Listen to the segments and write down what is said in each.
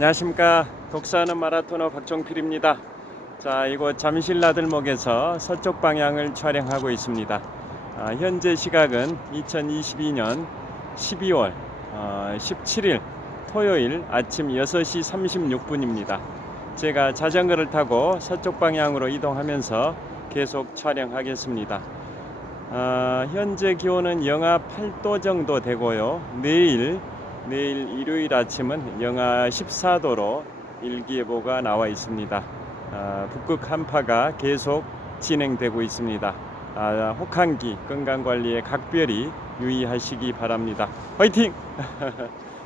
안녕하십니까. 독사하는 마라토너 박종필입니다. 자 이곳 잠실 나들목에서 서쪽 방향을 촬영하고 있습니다. 아, 현재 시각은 2022년 12월 어, 17일 토요일 아침 6시 36분입니다. 제가 자전거를 타고 서쪽 방향으로 이동하면서 계속 촬영하겠습니다. 아, 현재 기온은 영하 8도 정도 되고요. 내일 내일 일요일 아침은 영하 14도로 일기예보가 나와 있습니다. 아, 북극 한파가 계속 진행되고 있습니다. 아, 혹한기 건강 관리에 각별히 유의하시기 바랍니다. 화이팅!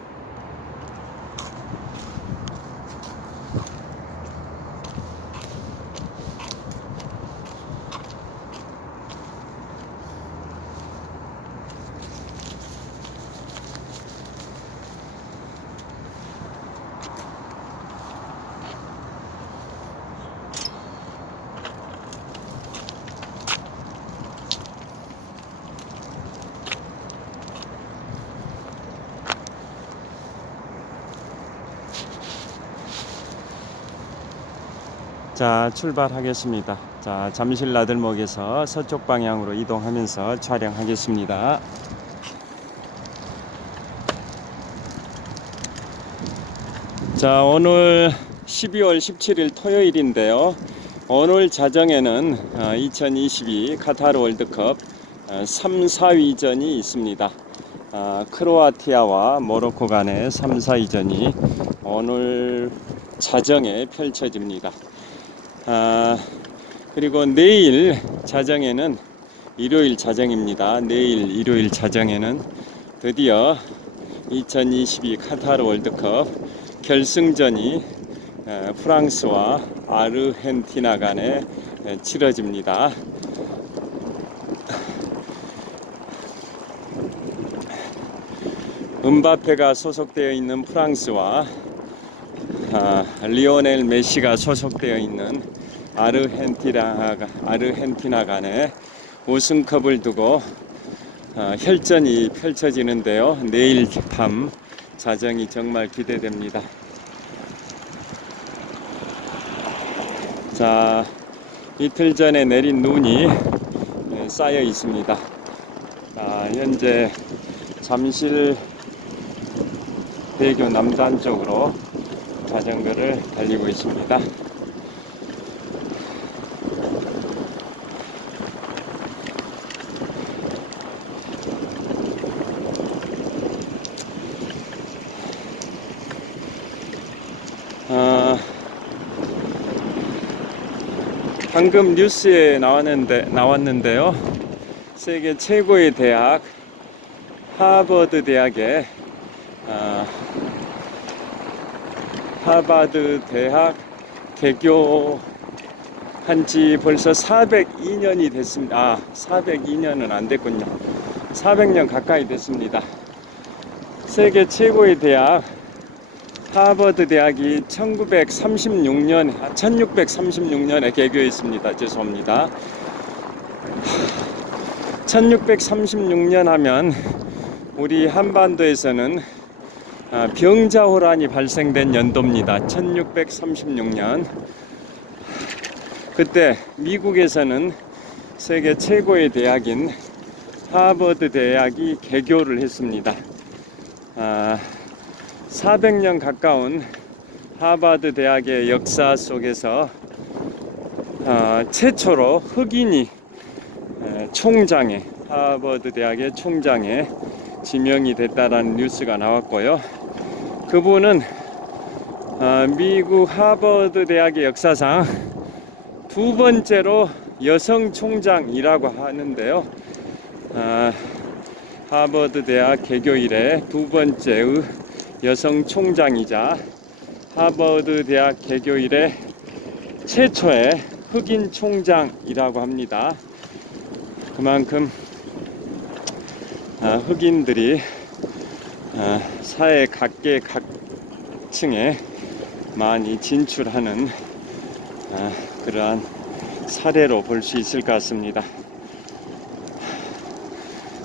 자 출발하겠습니다. 자 잠실 나들목에서 서쪽 방향으로 이동하면서 촬영하겠습니다. 자 오늘 12월 17일 토요일인데요. 오늘 자정에는 2022 카타르 월드컵 3, 4위전이 있습니다. 아, 크로아티아와 모로코 간의 3, 4위전이 오늘 자정에 펼쳐집니다. 아, 그리고 내일 자정에는 일요일 자정입니다. 내일 일요일 자정에는 드디어 2022 카타르 월드컵 결승전이 에, 프랑스와 아르헨티나 간에 에, 치러집니다. 은바페가 소속되어 있는 프랑스와 아, 리오넬 메시가 소속되어 있는 아르헨티나 아르헨티나 간의 우승컵을 두고 아, 혈전이 펼쳐지는데요. 내일 밤 자정이 정말 기대됩니다. 자, 이틀 전에 내린 눈이 네, 쌓여 있습니다. 아, 현재 잠실 대교 남단 쪽으로 자전거를 달리고 있습니다. 방금 뉴스에 나왔는데 나왔는데요. 세계 최고의 대학 하버드 대학에 아, 하버드 대학 개교 한 지 벌써 402년이 됐습니다. 아, 402년은 안 됐군요. 400년 가까이 됐습니다. 세계 최고의 대학 하버드 대학이 1936년, 아, 1636년에 개교했습니다. 죄송합니다. 1636년 하면 우리 한반도에서는 아, 병자호란이 발생된 연도입니다. 1636년. 그때 미국에서는 세계 최고의 대학인 하버드 대학이 개교를 했습니다. 아, 400년 가까운 하버드 대학의 역사 속에서 아, 최초로 흑인이 에, 총장에 하버드 대학의 총장에 지명이 됐다라는 뉴스가 나왔고요. 그분은 아, 미국 하버드 대학의 역사상 두 번째로 여성 총장이라고 하는데요. 아, 하버드 대학 개교 이래 두 번째의 여성 총장이자 하버드 대학 개교 이래 최초의 흑인 총장이라고 합니다. 그만큼 아, 흑인들이 아, 사회 각계 각층에 많이 진출하는 아, 그러한 사례로 볼 수 있을 것 같습니다.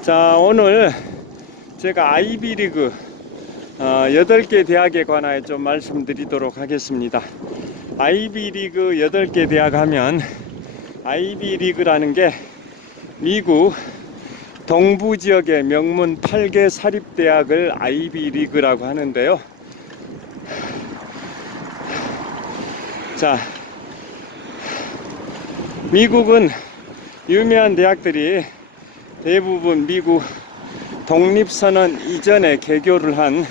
자 오늘 제가 아이비리그 어, 8개 대학에 관하여 좀 말씀드리도록 하겠습니다. 아이비리그 8개 대학 하면 아이비리그라는 게 미국 동부 지역의 명문 8개 사립대학을 아이비리그라고 하는데요. 자, 미국은 유명한 대학들이 대부분 미국 독립선언 이전에 개교를 한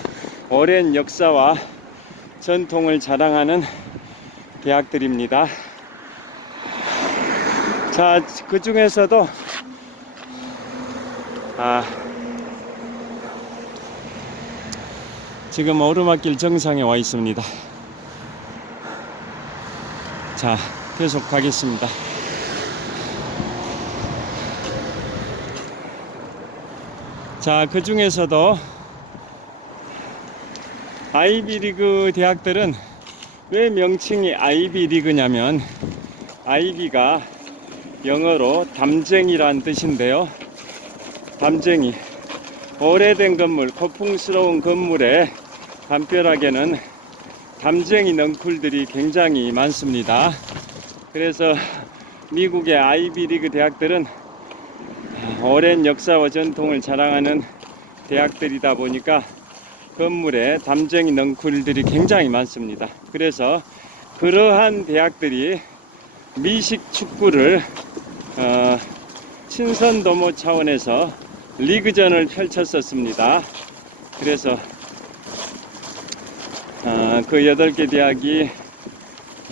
오랜 역사와 전통을 자랑하는 대학들입니다. 자, 그 중에서도 아, 지금 오르막길 정상에 와 있습니다. 자, 계속 가겠습니다. 자, 그 중에서도 아이비리그 대학들은 왜 명칭이 아이비리그냐면 아이비가 영어로 담쟁이란 뜻인데요. 담쟁이. 오래된 건물, 거풍스러운 건물에 담벼락에는 담쟁이 넝쿨들이 굉장히 많습니다. 그래서 미국의 아이비리그 대학들은 오랜 역사와 전통을 자랑하는 대학들이다 보니까 건물에 담쟁이 넝쿨들이 굉장히 많습니다. 그래서 그러한 대학들이 미식 축구를 어, 친선 도모 차원에서 리그전을 펼쳤었습니다. 그래서 어, 그 8개 대학이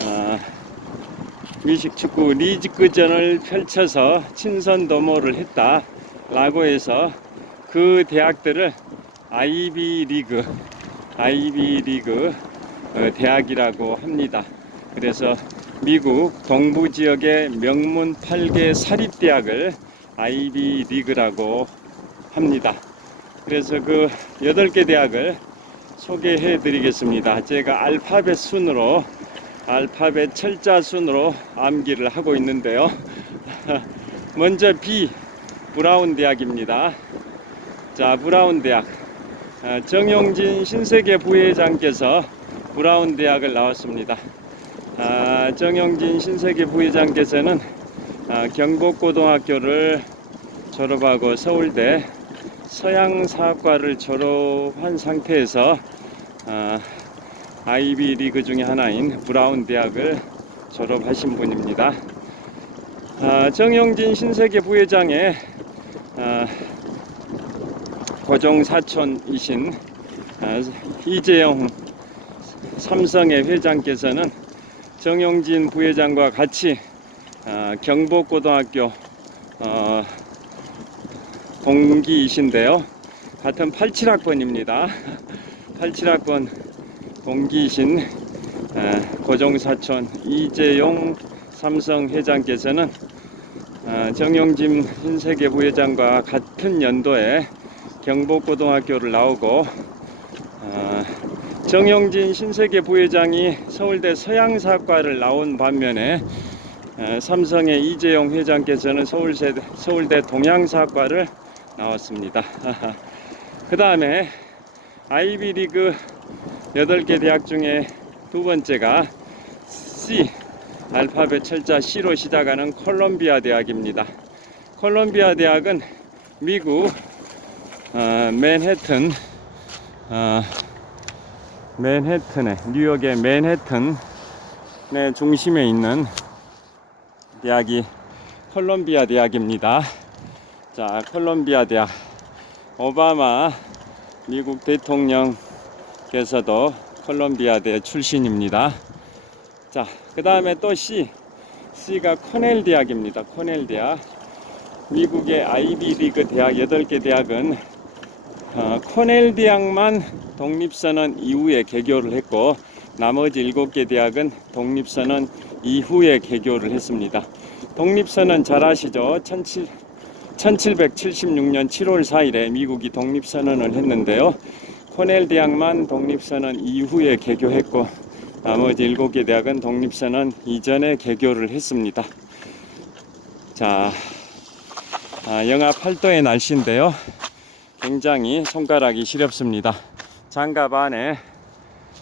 어, 미식축구 리그전을 펼쳐서 친선 도모를 했다라고 해서 그 대학들을 아이비 리그, 아이비 리그 어, 대학이라고 합니다. 그래서 미국 동부 지역의 명문 8개 사립대학을 아이비 리그라고 합니다. 그래서 그 8개 대학을 소개해 드리겠습니다. 제가 알파벳 순으로 알파벳 철자 순으로 암기를 하고 있는데요. 먼저 B 브라운 대학입니다. 자, 브라운 대학. 아, 정용진 신세계 부회장께서 브라운 대학을 나왔습니다. 아, 정영진 신세계 부회장께서는 아, 경복고등학교를 졸업하고 서울대 서양사학과를 졸업한 상태에서 아, 아이비 리그 중에 하나인 브라운 대학을 졸업하신 분입니다. 아, 정영진 신세계 부회장의 아, 고종 사촌이신 아, 이재영 삼성의 회장께서는 정영진 부회장과 같이 아, 경복고등학교 어, 동기이신데요. 같은 87학번입니다. 87학번 동기이신 아, 고종사촌 이재용 삼성 회장께서는 아, 정영진 흰세계 부회장과 같은 연도에 경복고등학교를 나오고 아, 정영진 신세계 부회장이 서울대 서양사과를 나온 반면에 어, 삼성의 이재용 회장께서는 서울대 동양사과를 나왔습니다. 그 다음에 아이비리그 8개 대학 중에 두 번째가 C, 알파벳 철자 C로 시작하는 콜롬비아 대학입니다. 콜롬비아 대학은 미국 어, 맨해튼 어, 맨해튼의 뉴욕의 맨해튼의 중심에 있는 대학이 콜롬비아 대학입니다. 자, 콜롬비아 대학 오바마 미국 대통령께서도 콜롬비아 대 출신입니다. 자, 그 다음에 또 C, C가 코넬 대학입니다. 코넬 대학. 미국의 아이비리그 대학 8개 대학은 어, 코넬 대학만 독립선언 이후에 개교를 했고 나머지 7개 대학은 독립선언 이후에 개교를 했습니다. 독립선언 잘 아시죠? 1776년 7월 4일에 미국이 독립선언을 했는데요. 코넬 대학만 독립선언 이후에 개교했고 나머지 7개 대학은 독립선언 이전에 개교를 했습니다. 자, 아, 영하 8도의 날씨인데요. 굉장히 손가락이 시렵습니다. 장갑 안에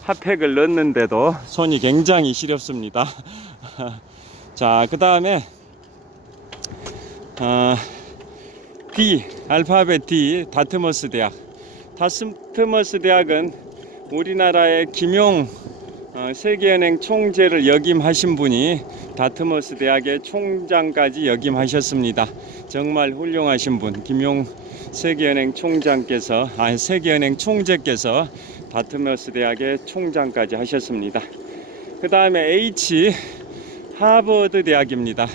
핫팩을 넣는데도 손이 굉장히 시렵습니다. 자, 그 다음에 어, D 알파벳 D 다트머스 대학. 다트머스 대학은 우리나라의 김용 어, 세계은행 총재를 역임하신 분이 다트머스 대학의 총장까지 역임하셨습니다. 정말 훌륭하신 분, 김용 세계은행 총장께서, 아니 세계은행 총재께서 다트머스 대학의 총장까지 하셨습니다. 그 다음에 H 하버드 대학입니다.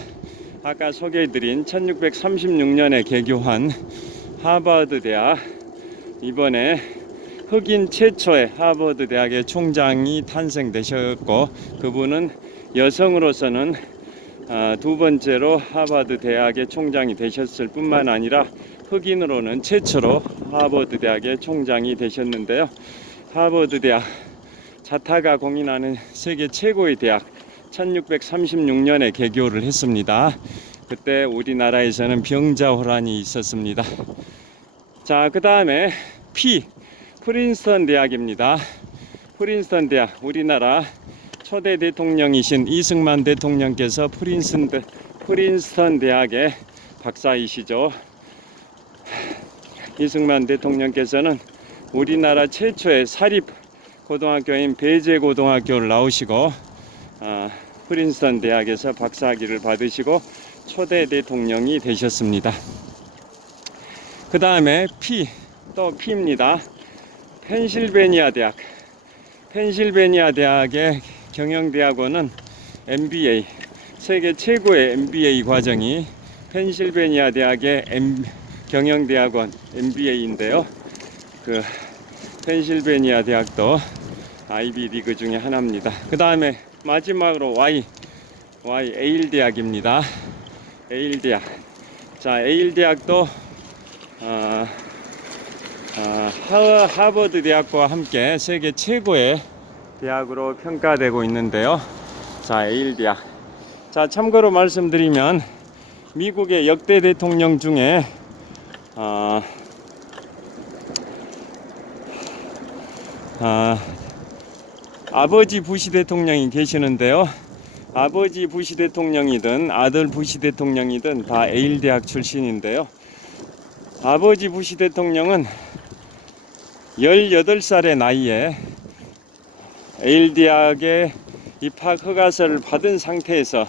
아까 소개해드린 1636년에 개교한 하버드 대학 이번에 흑인 최초의 하버드 대학의 총장이 탄생되셨고 그분은 여성으로서는 아, 두 번째로 하버드 대학의 총장이 되셨을 뿐만 아니라 흑인으로는 최초로 하버드 대학의 총장이 되셨는데요. 하버드 대학 자타가 공인하는 세계 최고의 대학 1636년에 개교를 했습니다. 그때 우리나라에서는 병자호란이 있었습니다. 자, 그 다음에 P 프린스턴 대학입니다. 프린스턴 대학 우리나라 초대 대통령이신 이승만 대통령께서 프린스턴, 대- 프린스턴 대학의 박사이시죠. 이승만 대통령께서는 우리나라 최초의 사립 고등학교인 배제 고등학교를 나오시고 아, 프린스턴 대학에서 박사학위를 받으시고 초대 대통령이 되셨습니다. 그 다음에 P 또 P입니다. 펜실베니아 대학. 펜실베니아 대학의 경영대학원은 MBA 세계 최고의 MBA 과정이 펜실베니아 대학의 M, 경영대학원 MBA인데요. 그 펜실베니아 대학도 아이비 리그 중에 하나입니다. 그 다음에 마지막으로 Y Y 에일 대학입니다. 에일 대학. 자 에일 대학도 어, 어, 하- 하버드 대학과 함께 세계 최고의 대학으로 평가되고 있는데요. 자, 에일 대학. 자, 참고로 말씀드리면 미국의 역대 대통령 중에 어, 어, 아버지 부시 대통령이 계시는데요. 아버지 부시 대통령이든 아들 부시 대통령이든 다 에일 대학 출신인데요. 아버지 부시 대통령은 18살의 나이에 에일 대학에 입학 허가서를 받은 상태에서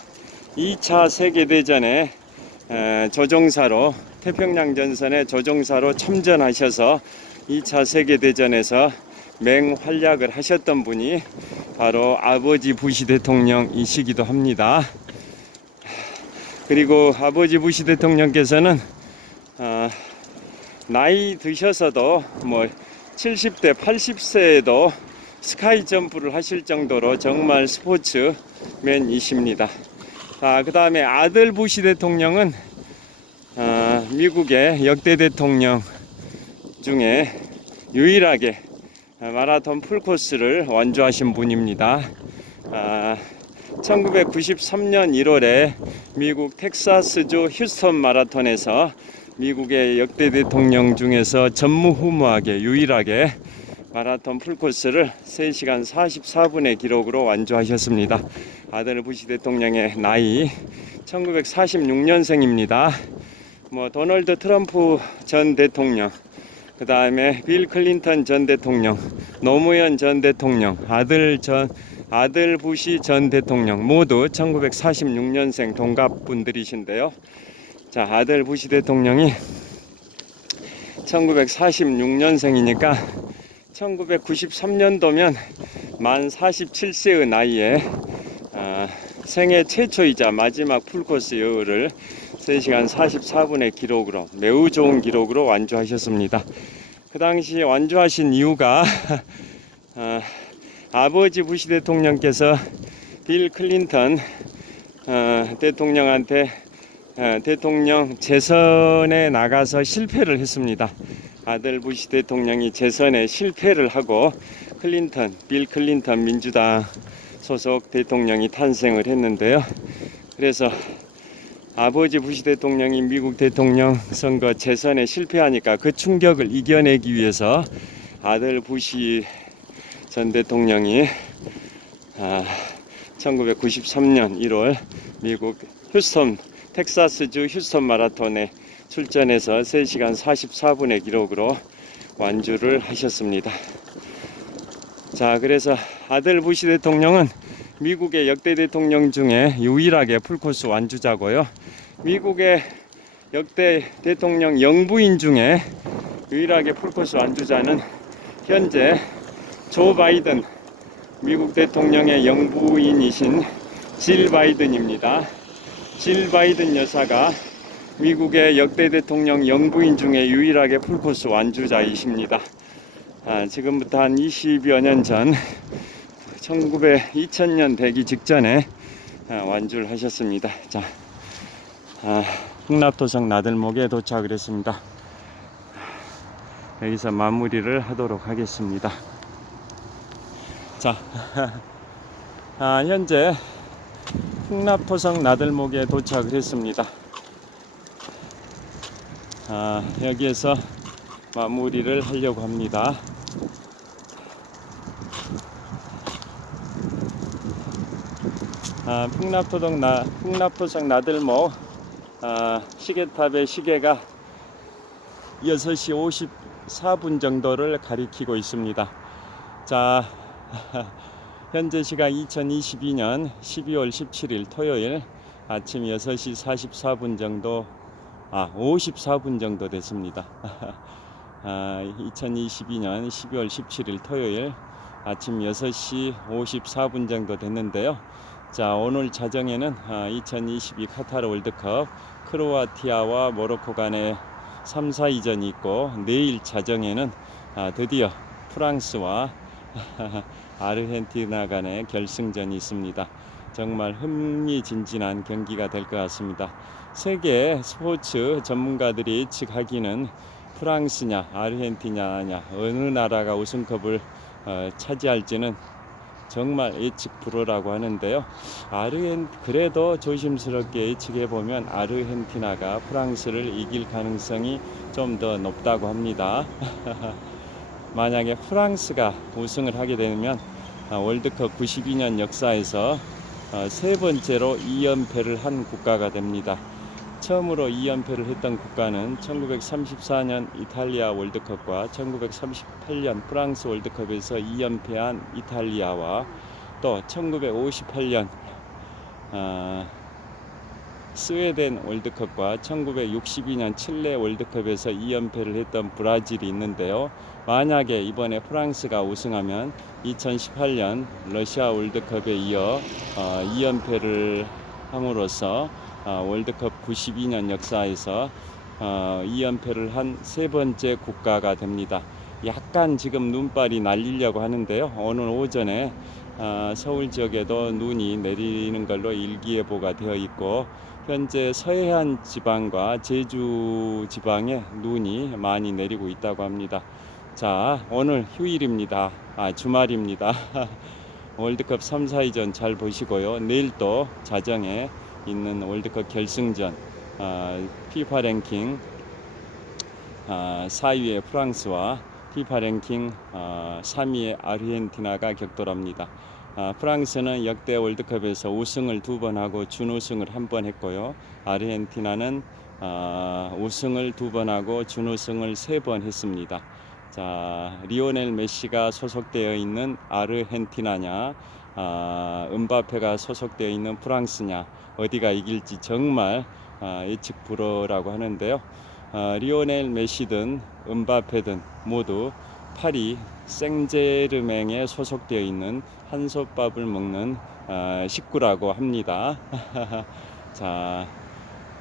2차 세계대전에 에, 조종사로 태평양 전선의 조종사로 참전하셔서 2차 세계대전에서 맹활약을 하셨던 분이 바로 아버지 부시 대통령이시기도 합니다. 그리고 아버지 부시 대통령께서는 어, 나이 드셔서도 뭐 70대, 80세에도 스카이 점프를 하실 정도로 정말 스포츠맨이십니다. 아, 그 다음에 아들 부시 대통령은 아, 미국의 역대 대통령 중에 유일하게 마라톤 풀코스를 완주하신 분입니다. 아, 1993년 1월에 미국 텍사스주 휴스턴 마라톤에서 미국의 역대 대통령 중에서 전무후무하게 유일하게 마라톤 풀코스를 3시간 44분의 기록으로 완주하셨습니다. 아들 부시 대통령의 나이 1946년생입니다. 뭐 도널드 트럼프 전 대통령, 그 다음에 빌 클린턴 전 대통령, 노무현 전 대통령, 아들 전 아들 부시 전 대통령 모두 1946년생 동갑 분들이신데요. 자, 아들 부시 대통령이 1946년생이니까 1993년도면 만 47세의 나이에 아, 생애 최초이자 마지막 풀코스 여우를 3시간 44분의 기록으로 매우 좋은 기록으로 완주하셨습니다. 그 당시 완주하신 이유가 아, 아버지 부시 대통령께서 빌 클린턴 어, 대통령한테 어, 대통령 재선에 나가서 실패를 했습니다. 아들 부시 대통령이 재선에 실패를 하고 클린턴, 빌 클린턴 민주당 소속 대통령이 탄생을 했는데요. 그래서 아버지 부시 대통령이 미국 대통령 선거 재선에 실패하니까 그 충격을 이겨내기 위해서 아들 부시 전 대통령이 아, 1993년 1월 미국 휴스턴 텍사스주 휴스턴 마라톤에 출전해서 3시간 44분의 기록으로 완주를 하셨습니다. 자, 그래서 아들 부시 대통령은 미국의 역대 대통령 중에 유일하게 풀코스 완주자고요. 미국의 역대 대통령 영부인 중에 유일하게 풀코스 완주자는 현재 조 바이든 미국 대통령의 영부인이신 질 바이든입니다. 질 바이든 여사가 미국의 역대 대통령 영부인 중에 유일하게 풀코스 완주자이십니다. 아, 지금부터 한 20여 년 전, 1900, 2000년 되기 직전에 아, 완주를 하셨습니다. 자, 아, 흥납도성 나들목에 도착을 했습니다. 여기서 마무리를 하도록 하겠습니다. 자, 아, 현재 흥납토성 나들목에 도착을 했습니다. 아, 여기에서 마무리를 하려고 합니다. 아, 풍납토동 나, 풍납토성 나들목 아, 시계탑의 시계가 6시 54분 정도를 가리키고 있습니다. 자, 현재 시각 2022년 12월 17일 토요일 아침 6시 44분 정도, 아, 54분 정도 됐습니다. 아, 2022년 12월 17일 토요일 아침 6시 54분 정도 됐는데요. 자, 오늘 자정에는 아, 2022 카타르 월드컵 크로아티아와 모로코 간의 3, 4위전이 있고 내일 자정에는 아, 드디어 프랑스와 아르헨티나 간의 결승전이 있습니다. 정말 흥미진진한 경기가 될 것 같습니다. 세계 스포츠 전문가들이 예측하기는 프랑스냐 아르헨티나냐 어느 나라가 우승컵을 어, 차지할지는 정말 예측 불허라고 하는데요. 아르헨 그래도 조심스럽게 예측해 보면 아르헨티나가 프랑스를 이길 가능성이 좀 더 높다고 합니다. 만약에 프랑스가 우승을 하게 되면 아, 월드컵 92년 역사에서 어, 세 번째로 2연패를 한 국가가 됩니다. 처음으로 2연패를 했던 국가는 1934년 이탈리아 월드컵과 1938년 프랑스 월드컵에서 2연패한 이탈리아와 또 1958년 어, 스웨덴 월드컵과 1962년 칠레 월드컵에서 2연패를 했던 브라질이 있는데요. 만약에 이번에 프랑스가 우승하면 2018년 러시아 월드컵에 이어 어, 2연패를 함으로써 어, 월드컵 92년 역사에서 어, 2연패를 한 세 번째 국가가 됩니다. 약간 지금 눈발이 날리려고 하는데요. 오늘 오전에 어, 서울 지역에도 눈이 내리는 걸로 일기예보가 되어 있고 현재 서해안 지방과 제주 지방에 눈이 많이 내리고 있다고 합니다. 자, 오늘 휴일입니다. 아, 주말입니다. 월드컵 3, 4위전 잘 보시고요. 내일 또 자정에 있는 월드컵 결승전 아, 피파 랭킹 아, 4위의 프랑스와 피파 랭킹 아, 3위의 아르헨티나가 격돌합니다. 아, 프랑스는 역대 월드컵에서 우승을 두 번 하고 준우승을 한 번 했고요. 아르헨티나는 아, 우승을 두 번 하고 준우승을 세 번 했습니다. 자, 리오넬 메시가 소속되어 있는 아르헨티나냐, 아, 은바페가 소속되어 있는 프랑스냐, 어디가 이길지 정말 아, 예측 불허라고 하는데요. 아, 리오넬 메시든 은바페든 모두 파리 생제르맹에 소속되어 있는 한솥밥을 먹는 아, 식구라고 합니다. 자,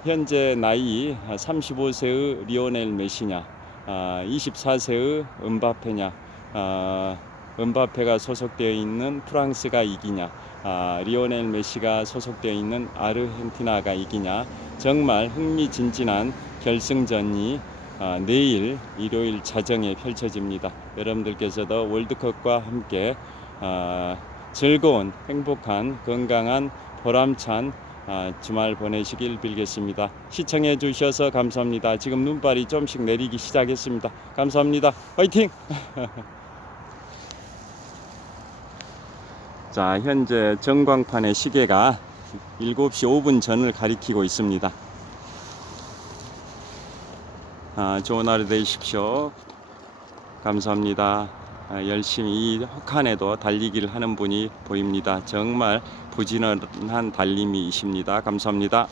현재 나이 35세의 리오넬 메시냐, 아, 24세의 은바페냐, 아, 은바페가 소속되어 있는 프랑스가 이기냐, 아, 리오넬 메시가 소속되어 있는 아르헨티나가 이기냐, 정말 흥미진진한 결승전이 아, 내일 일요일 자정에 펼쳐집니다. 여러분들께서도 월드컵과 함께 아, 즐거운 행복한 건강한 보람찬 아, 주말 보내시길 빌겠습니다. 시청해 주셔서 감사합니다. 지금 눈발이 좀씩 내리기 시작했습니다. 감사합니다. 화이팅! 자, 현재 전광판의 시계가 7시 5분 전을 가리키고 있습니다. 아, 좋은 하루 되십시오. 감사합니다. 아, 열심히 이 혹한에도 달리기를 하는 분이 보입니다. 정말 부지런한 달림이십니다. 감사합니다.